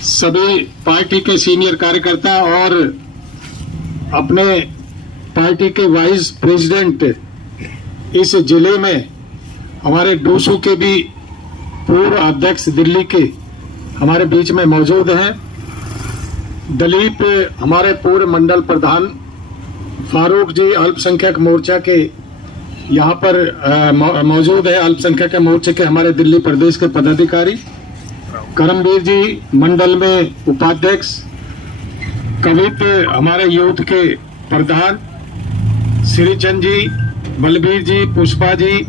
सभी पार्टी के सीनियर कार्यकर्ता और अपने पार्टी के वाइस प्रेसिडेंट इस जिले में हमारे डोसू के भी पूर्व अध्यक्ष दिल्ली के हमारे बीच में मौजूद हैं। दलीप हमारे पूर्व मंडल प्रधान, फारूक जी अल्पसंख्यक मोर्चा के यहाँ पर मौजूद है, अल्पसंख्यक मोर्चे के हमारे दिल्ली प्रदेश के पदाधिकारी, करमवीर जी मंडल में उपाध्यक्ष, कवित हमारे यूथ के प्रधान, श्रीचंद जी, बलबीर जी, पुष्पा जी,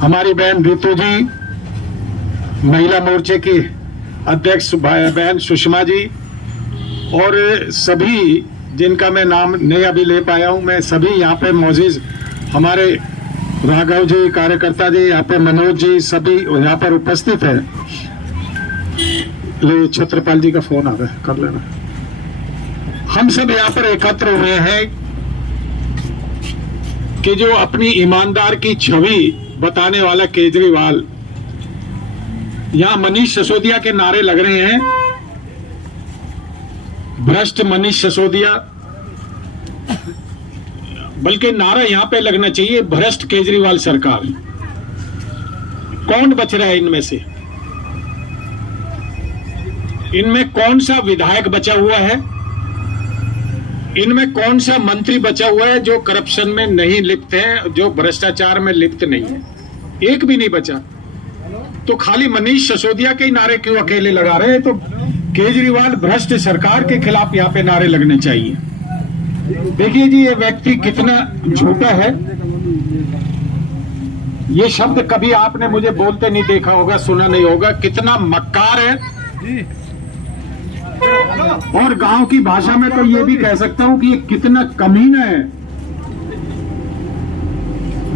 हमारी बहन रितु जी, महिला मोर्चे की अध्यक्ष बहन सुषमा जी और सभी जिनका मैं नाम नहीं अभी ले पाया हूं, मैं सभी यहाँ पे मौजूद हमारे राघव जी कार्यकर्ता जी, यहाँ पे मनोज जी, सभी यहाँ पर उपस्थित है। ले छत्रपाल जी का फोन आ रहा है, कर लेना। हम सब यहाँ पर एकत्र हुए हैं कि जो अपनी ईमानदार की छवि बताने वाला केजरीवाल, यहाँ मनीष सिसोदिया के नारे लग रहे हैं, भ्रष्ट मनीष सिसोदिया, बल्कि नारा यहाँ पे लगना चाहिए भ्रष्ट केजरीवाल सरकार। कौन बच रहा है इनमें से? इनमें कौन सा विधायक बचा हुआ है? इनमें कौन सा मंत्री बचा हुआ है जो करप्शन में नहीं लिप्त है, जो भ्रष्टाचार में लिप्त नहीं है? एक भी नहीं बचा। तो खाली मनीष सिसोदिया के नारे क्यों अकेले लगा रहे हैं? तो केजरीवाल भ्रष्ट सरकार के खिलाफ यहाँ पे नारे लगने चाहिए। देखिए जी, ये व्यक्ति कितना झूठा है। ये शब्द कभी आपने मुझे बोलते नहीं देखा होगा, सुना नहीं होगा। कितना मक्कार है। और गांव की भाषा में तो ये भी कह सकता हूं कि ये कितना कमीना है,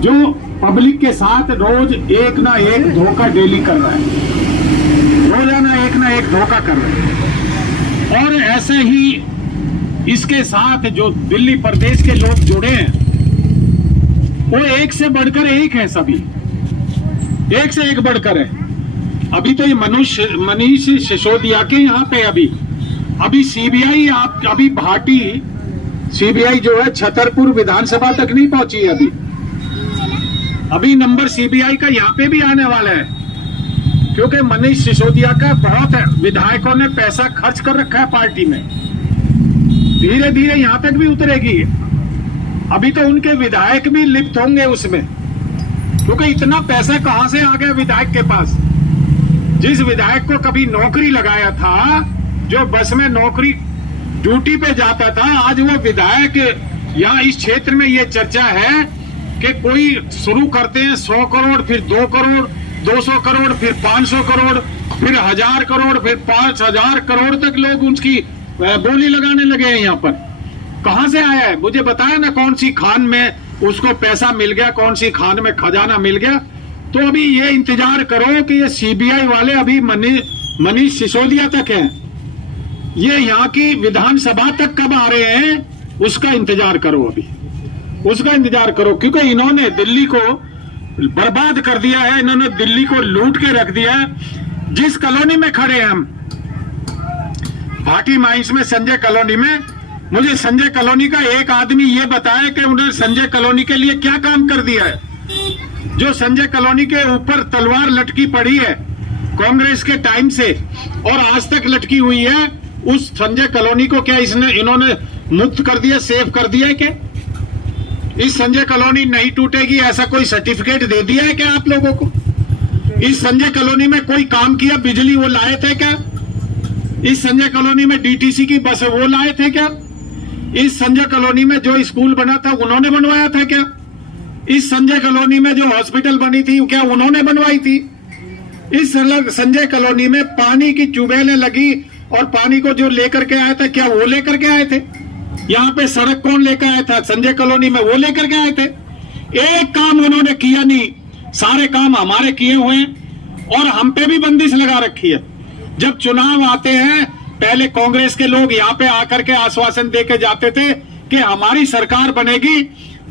जो पब्लिक के साथ रोज एक ना एक धोखा डेली कर रहा है, रोजाना एक ना एक धोखा कर रहा है। और ऐसे ही इसके साथ जो दिल्ली प्रदेश के लोग जुड़े हैं, वो एक से बढ़कर एक है, सभी एक से एक बढ़कर है। अभी तो ये मनीष सिसोदिया के यहाँ पे अभी सीबीआई, अभी भाटी सीबीआई जो है छतरपुर विधानसभा तक नहीं पहुंची है। अभी नंबर सीबीआई का यहाँ पे भी आने वाला है, क्योंकि मनीष सिसोदिया का बहुत विधायकों ने पैसा खर्च कर रखा है पार्टी में। धीरे धीरे यहाँ तक भी उतरेगी। अभी तो उनके विधायक भी लिप्त होंगे उसमें, क्योंकि इतना पैसा कहां से आ गया विधायक के पास। जिस विधायक को कभी नौकरी लगाया था, जो बस में नौकरी ड्यूटी पे जाता था, आज वो विधायक यहाँ इस क्षेत्र में ये चर्चा है कि कोई शुरू करते हैं 100 करोड़, फिर 2 करोड़, 200 करोड़, फिर 500 करोड़, फिर 1000 करोड़, फिर 5000 करोड़ तक लोग उसकी बोली लगाने लगे हैं। यहाँ पर कहां से आया है? मुझे बताया ना, कौन सी खान में उसको पैसा मिल गया, कौन सी खान में खजाना मिल गया। तो अभी ये इंतजार करो कि ये सीबीआई वाले अभी मनीष सिसोदिया तक हैं, ये यहाँ की विधानसभा तक कब आ रहे हैं उसका इंतजार करो, अभी उसका इंतजार करो। क्योंकि इन्होंने दिल्ली को बर्बाद कर दिया है, इन्होंने दिल्ली को लूट के रख दिया है। जिस कॉलोनी में खड़े हैं हम, भाटी माइंस में, संजय कॉलोनी में, मुझे संजय कॉलोनी का एक आदमी ये बताया कि उन्होंने संजय कॉलोनी के लिए क्या काम कर दिया है। जो संजय कॉलोनी के ऊपर तलवार लटकी पड़ी है कांग्रेस के टाइम से और आज तक लटकी हुई है, उस संजय कॉलोनी को क्या इन्होंने मुक्त कर दिया, सेव कर दिया है? क्या इस संजय कॉलोनी नहीं टूटेगी ऐसा कोई सर्टिफिकेट दे दिया है क्या आप लोगों को? इस संजय कॉलोनी में कोई काम किया, बिजली वो लाए थे क्या? इस संजय कॉलोनी में डीटीसी की बस वो लाए थे क्या? इस संजय कॉलोनी में जो स्कूल बना था उन्होंने बनवाया था क्या? इस संजय कॉलोनी में जो हॉस्पिटल बनी थी क्या उन्होंने बनवाई थी? इस संजय कॉलोनी में पानी की ट्यूबवेलें लगी और पानी को जो लेकर के आया था क्या वो लेकर के आए थे? यहाँ पे सड़क कौन लेकर आया था? संजय कॉलोनी में वो लेकर के आए थे। एक काम उन्होंने किया नहीं, सारे काम हमारे किए हुए हैं और हम पे भी बंदिश लगा रखी है। जब चुनाव आते हैं, पहले कांग्रेस के लोग यहाँ पे आकर के आश्वासन दे के जाते थे कि हमारी सरकार बनेगी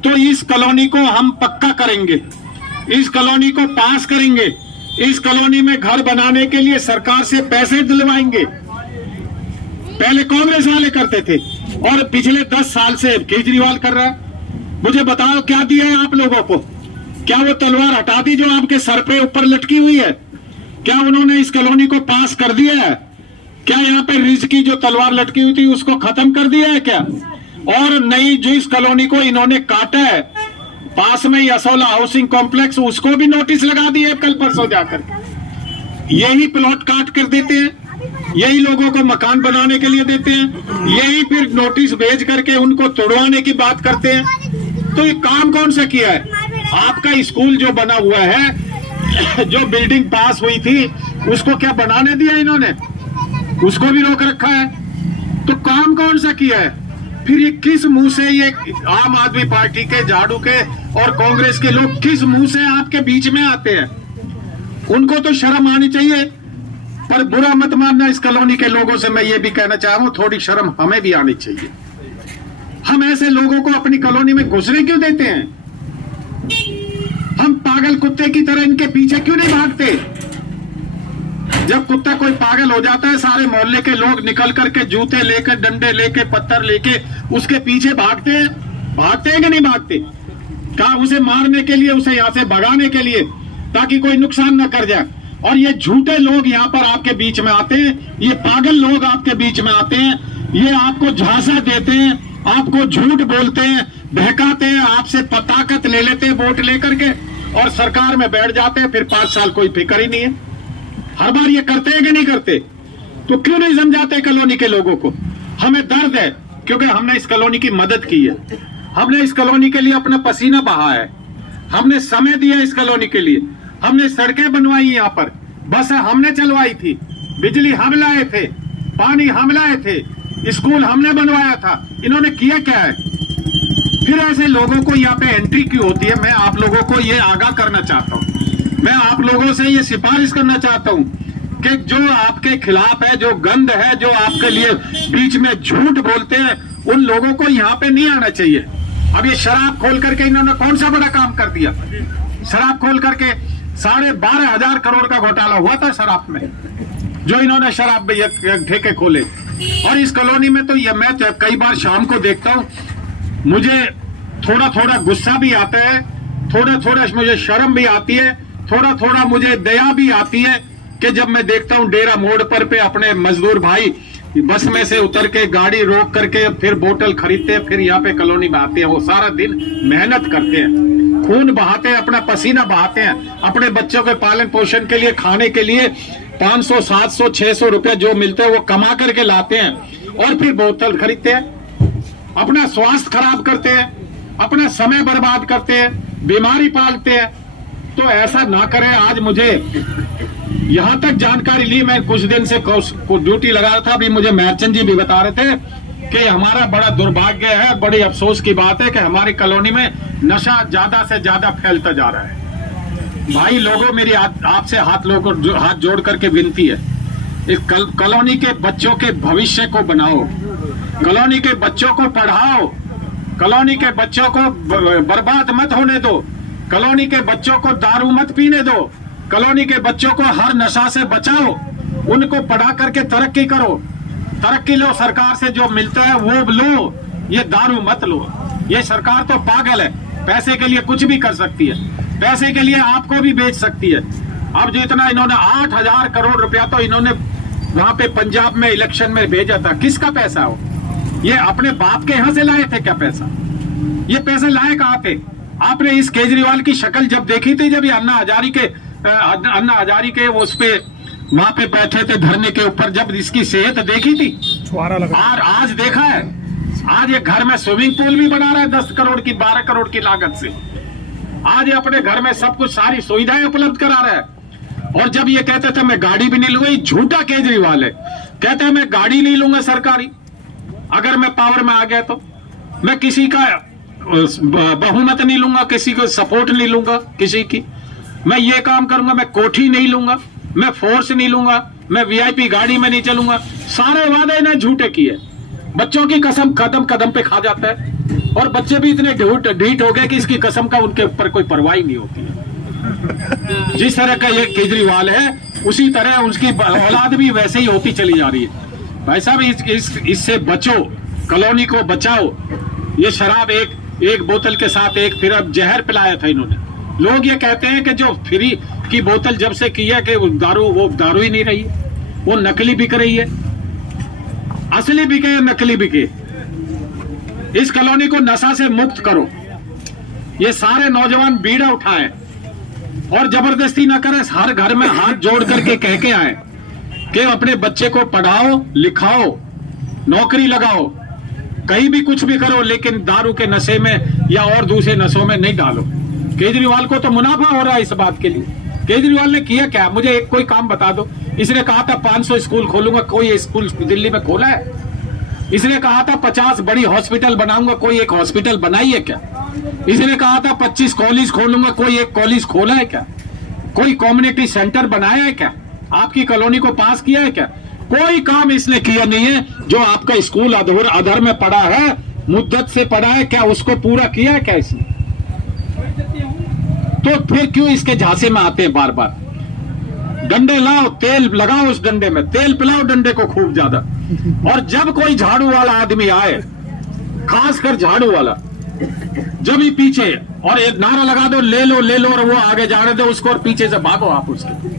तो इस कॉलोनी को हम पक्का करेंगे, इस कॉलोनी को पास करेंगे, इस कॉलोनी में घर बनाने के लिए सरकार से पैसे दिलवाएंगे। पहले कांग्रेस वाले करते थे और पिछले 10 साल से केजरीवाल कर रहा है। मुझे बताओ क्या दिया है आप लोगों को? क्या वो तलवार हटा दी जो आपके सर पे ऊपर लटकी हुई है? क्या उन्होंने इस कॉलोनी को पास कर दिया है? क्या यहाँ पे रिज की जो तलवार लटकी हुई थी उसको खत्म कर दिया है क्या? और नई जो इस कॉलोनी को इन्होंने काटा है, पास में यसौला हाउसिंग कॉम्प्लेक्स, उसको भी नोटिस लगा दिए कल परसों जाकर। यही प्लॉट काट कर देते हैं, यही लोगों को मकान बनाने के लिए देते हैं, यही फिर नोटिस भेज करके उनको तोड़वाने की बात करते हैं। तो ये काम कौन सा किया है? आपका स्कूल जो बना हुआ है, जो बिल्डिंग पास हुई थी, उसको क्या बनाने दिया इन्होंने? उसको भी रोक रखा है। तो काम कौन सा किया है? फिर ये किस मुंह से ये आम आदमी पार्टी के, झाड़ू के और कांग्रेस के लोग किस मुंह से आपके बीच में आते हैं? उनको तो शर्म आनी चाहिए। पर बुरा मत मानना इस कॉलोनी के लोगों से, मैं ये भी कहना चाह रहा हूं, थोड़ी शर्म हमें भी आनी चाहिए। हम ऐसे लोगों को अपनी कॉलोनी में घुसने क्यों देते हैं? हम पागल कुत्ते की तरह इनके पीछे क्यों नहीं भागते? जब कुत्ता कोई पागल हो जाता है, सारे मोहल्ले के लोग निकल करके जूते लेकर, डंडे लेके, पत्थर लेके उसके पीछे भागते हैं। भागते हैं कि नहीं भागते? कहा उसे मारने के लिए, उसे यहां से भगाने के लिए, ताकि कोई नुकसान न कर जाए। और ये झूठे लोग यहाँ पर आपके बीच में आते हैं, ये पागल लोग आपके बीच में आते हैं, ये आपको झांसा देते हैं, आपको झूठ बोलते हैं, बहकाते हैं, आपसे ताकत ले लेते हैं वोट लेकर के और सरकार में बैठ जाते हैं। फिर 5 साल कोई फिक्र ही नहीं है। हर बार ये करते हैं कि नहीं करते? तो क्यों नहीं समझाते कॉलोनी के लोगों को? हमें दर्द है क्योंकि हमने इस कॉलोनी की मदद की है, हमने इस कॉलोनी के लिए अपना पसीना बहा है, हमने समय दिया इस कॉलोनी के लिए, हमने सड़कें बनवाई, यहाँ पर बस हमने चलवाई थी, बिजली हम लाए थे, पानी हम लाए थे, स्कूल हमने बनवाया था। इन्होंने किया क्या है? फिर ऐसे लोगों को यहाँ पे एंट्री क्यों होती है? मैं आप लोगों को ये आगाह करना चाहता हूँ, मैं आप लोगों से ये सिफारिश करना चाहता हूँ कि जो आपके खिलाफ है, जो गंद है, जो आपके लिए बीच में झूठ बोलते हैं, उन लोगों को यहाँ पे नहीं आना चाहिए। अब ये शराब खोल करके इन्होंने कौन सा बड़ा काम कर दिया? शराब खोल करके 12,500 करोड़ का घोटाला हुआ था शराब में, जो इन्होंने शराब ठेके खोले। और इस कॉलोनी में तो ये मैं कई बार शाम को देखता हूँ, मुझे थोड़ा थोड़ा गुस्सा भी आता है, थोड़ा थोड़ा मुझे शर्म भी आती है, थोड़ा थोड़ा मुझे दया भी आती है कि जब मैं देखता हूँ डेरा मोड़ पर पे अपने मजदूर भाई बस में से उतर के गाड़ी रोक करके फिर बोतल खरीदते हैं, फिर यहाँ पे कॉलोनी में आते हैं। वो सारा दिन मेहनत करते हैं, खून बहाते हैं, अपना पसीना बहाते हैं, अपने बच्चों के पालन पोषण के लिए, खाने के लिए 500, 700, 600 रुपया जो मिलते हैं वो कमा करके लाते हैं और फिर बोतल खरीदते हैं, अपना स्वास्थ्य खराब करते हैं, अपना समय बर्बाद करते हैं, बीमारी पालते हैं। तो ऐसा ना करें। आज मुझे यहां तक जानकारी ली, मैं कुछ दिन से ड्यूटी लगा रहा था, अभी मुझे महरचंद जी भी बता रहे थे कि हमारा बड़ा दुर्भाग्य है, बड़ी अफसोस की बात है कि हमारी कॉलोनी में नशा ज्यादा से ज्यादा फैलता जा रहा है। भाई लोगों, मेरी आपसे हाथ जोड़ करके विनती है, इस कॉलोनी के बच्चों के भविष्य को बनाओ, कॉलोनी के बच्चों को पढ़ाओ, कॉलोनी के बच्चों को बर्बाद मत होने दो, कॉलोनी के बच्चों को दारू मत पीने दो, कॉलोनी के बच्चों को हर नशा से बचाओ, उनको पढ़ा करके तरक्की करो, तरक्की लो, सरकार से जो मिलता है वो लो, ये दारू मत लो। ये सरकार तो पागल है, पैसे के लिए कुछ भी कर सकती है, पैसे के लिए आपको भी बेच सकती है। अब जो इतना इन्होंने 8,000 करोड़ रुपया तो इन्होंने वहां पे पंजाब में इलेक्शन में भेजा था, किसका पैसा हो? ये अपने बाप के यहां से लाए थे क्या पैसा? ये पैसे लाए कहां थे? आपने इस केजरीवाल की शक्ल जब देखी थी, जब ये अन्ना हजारी के उस पे वहां पे बैठे थे धरने के ऊपर, जब इसकी सेहत देखी थी, और आज देखा है, आज ये घर में स्विमिंग पूल भी बना रहा है 10 करोड़ की, 12 करोड़ की लागत से। आज ये अपने घर में सब कुछ, सारी सुविधाएं उपलब्ध करा रहा है। और जब ये कहते थे मैं गाड़ी भी नहीं लूंगा, ये झूठा केजरीवाल है, कहते हैं मैं गाड़ी नहीं लूंगा सरकारी, अगर मैं पावर में आ गया तो मैं किसी का बहुमत नहीं लूंगा, किसी को सपोर्ट नहीं लूंगा, किसी की मैं ये काम करूंगा, मैं कोठी नहीं लूंगा, मैं फोर्स नहीं लूंगा, मैं वीआईपी गाड़ी में नहीं चलूंगा। सारे वादे इन्हें झूठे किए, बच्चों की कसम कदम कदम पे खा जाता है, और बच्चे भी इतने ढीठ हो गए कि इसकी कसम का उनके ऊपर कोई परवाह नहीं होती है। जिस तरह का ये केजरीवाल है, उसी तरह उसकी औलाद भी वैसे ही होती चली जा रही है। भाई साहब इससे बचो, कॉलोनी को बचाओ। ये शराब एक बोतल के साथ एक फिर अब जहर पिलाया था इन्होंने। लोग ये कहते हैं कि जो फ्री की बोतल जब से किया कि वो दारू ही नहीं रही, वो नकली बिक रही है। असली बिके या नकली बिके, इस कॉलोनी को नशा से मुक्त करो। ये सारे नौजवान बीड़ा उठाएं और जबरदस्ती ना करें, हर घर में हाथ जोड़ करके कह के आए कि अपने बच्चे को पढ़ाओ लिखाओ, नौकरी लगाओ, कहीं भी कुछ भी करो, लेकिन दारू के नशे में या और दूसरे नशों में नहीं डालो। केजरीवाल को तो मुनाफा हो रहा है इस बात के लिए। केजरीवाल ने किया क्या? मुझे कोई काम बता दो। इसने कहा था 500 स्कूल खोलूंगा, कोई स्कूल दिल्ली में खोला है? इसने कहा था 50 बड़ी हॉस्पिटल बनाऊंगा, कोई एक हॉस्पिटल बनाई है क्या? इसने कहा था 25 कॉलेज खोलूंगा, कोई एक कॉलेज खोला है क्या? कोई कम्युनिटी सेंटर बनाया है क्या? आपकी कॉलोनी को पास किया है क्या? कोई काम इसने किया नहीं है। जो आपका स्कूल अधर में पड़ा है, मुद्दत से पड़ा है, क्या उसको पूरा किया है क्या इसने? तो फिर क्यों इसके झांसे में आते हैं बार बार? डंडे लाओ, तेल लगाओ, उस डंडे में तेल पिलाओ डंडे को खूब ज्यादा। और जब कोई झाड़ू वाला आदमी आए, खासकर झाड़ू वाला, जब ही पीछे और एक नारा लगा दो, ले लो ले लो, और वो आगे जाने दो उसको और पीछे से भागो आप उसके।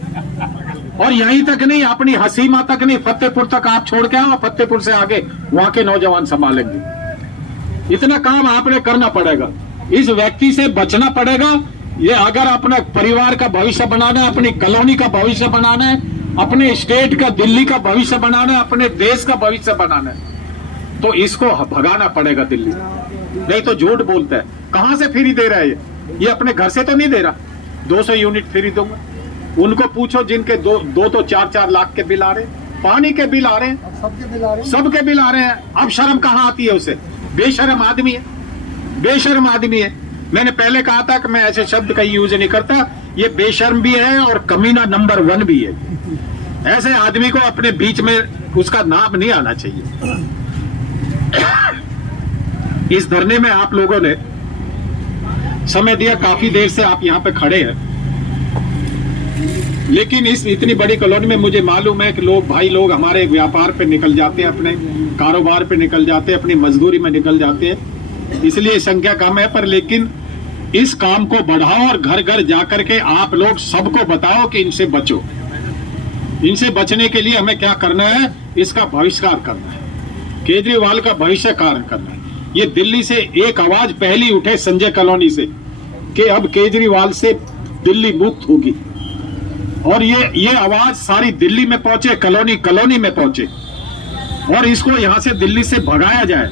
और यहीं तक नहीं, अपनी हसीमा तक नहीं, फतेहपुर तक आप छोड़ के आओ, फतेहपुर से आगे वहां के नौजवान संभालेंगे। इतना काम आपने करना पड़ेगा, इस व्यक्ति से बचना पड़ेगा। ये अगर अपना परिवार का भविष्य बनाना है, अपनी कॉलोनी का भविष्य बनाना है, अपने स्टेट का, दिल्ली का भविष्य बनाना है, अपने देश का भविष्य बनाना है, तो इसको भगाना पड़ेगा दिल्ली। नहीं तो झूठ बोलता है। कहां से फ्री दे रहा है ये अपने घर से तो नहीं दे रहा। 200 यूनिट फ्री दूंगा। उनको पूछो जिनके दो तो 4-4 लाख के बिल आ रहे, पानी के बिल आ रहे हैं, सबके बिल आ रहे हैं। अब शर्म कहां आती है उसे? बेशर्म आदमी है, बेशर्म आदमी है। मैंने पहले कहा था कि मैं ऐसे शब्द का यूज नहीं करता। ये बेशर्म भी है और कमीना नंबर 1 भी है। ऐसे आदमी को अपने बीच में उसका नाम नहीं आना चाहिए। इस धरने में आप लोगों ने समय दिया, काफी देर से आप यहाँ पे खड़े हैं, लेकिन इस इतनी बड़ी कॉलोनी में मुझे मालूम है कि भाई लोग हमारे व्यापार पे निकल जाते हैं, अपने कारोबार पे निकल जाते हैं, अपनी मजदूरी में निकल जाते हैं, इसलिए संख्या कम है। पर लेकिन इस काम को बढ़ाओ और घर घर जाकर के आप लोग सबको बताओ कि इनसे बचो। इनसे बचने के लिए हमें क्या करना है? इसका बहिष्कार करना है, केजरीवाल का बहिष्कार करना है। ये दिल्ली से एक आवाज पहली उठे संजय कॉलोनी से कि अब केजरीवाल से दिल्ली मुक्त होगी, और ये आवाज सारी दिल्ली में पहुंचे, कॉलोनी में पहुंचे, और इसको यहां से दिल्ली से भगाया जाए।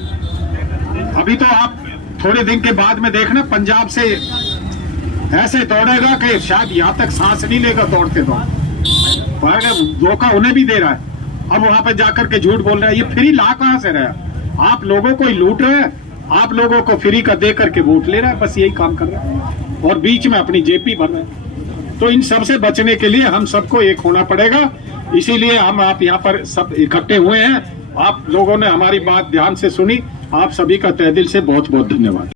अभी तो आप थोड़े दिन के बाद में देखना, पंजाब से ऐसे दौड़ेगा कि शायद यहां तक सांस नहीं लेगा दौड़ते धोखा उन्हें भी दे रहा है। अब वहां पे जाकर के झूठ बोल रहा है। ये फ्री ला कहां से रहा? आप लोगों को ही लूट रहे हैं, आप लोगों को फ्री का दे करके वोट ले रहा है, बस यही काम कर रहा है, और बीच में अपनी जेबी भर रहा है। तो इन सब से बचने के लिए हम सबको एक होना पड़ेगा। इसीलिए हम आप यहाँ पर सब इकट्ठे हुए हैं। आप लोगों ने हमारी बात ध्यान से सुनी, आप सभी का तहे दिल से बहुत बहुत धन्यवाद।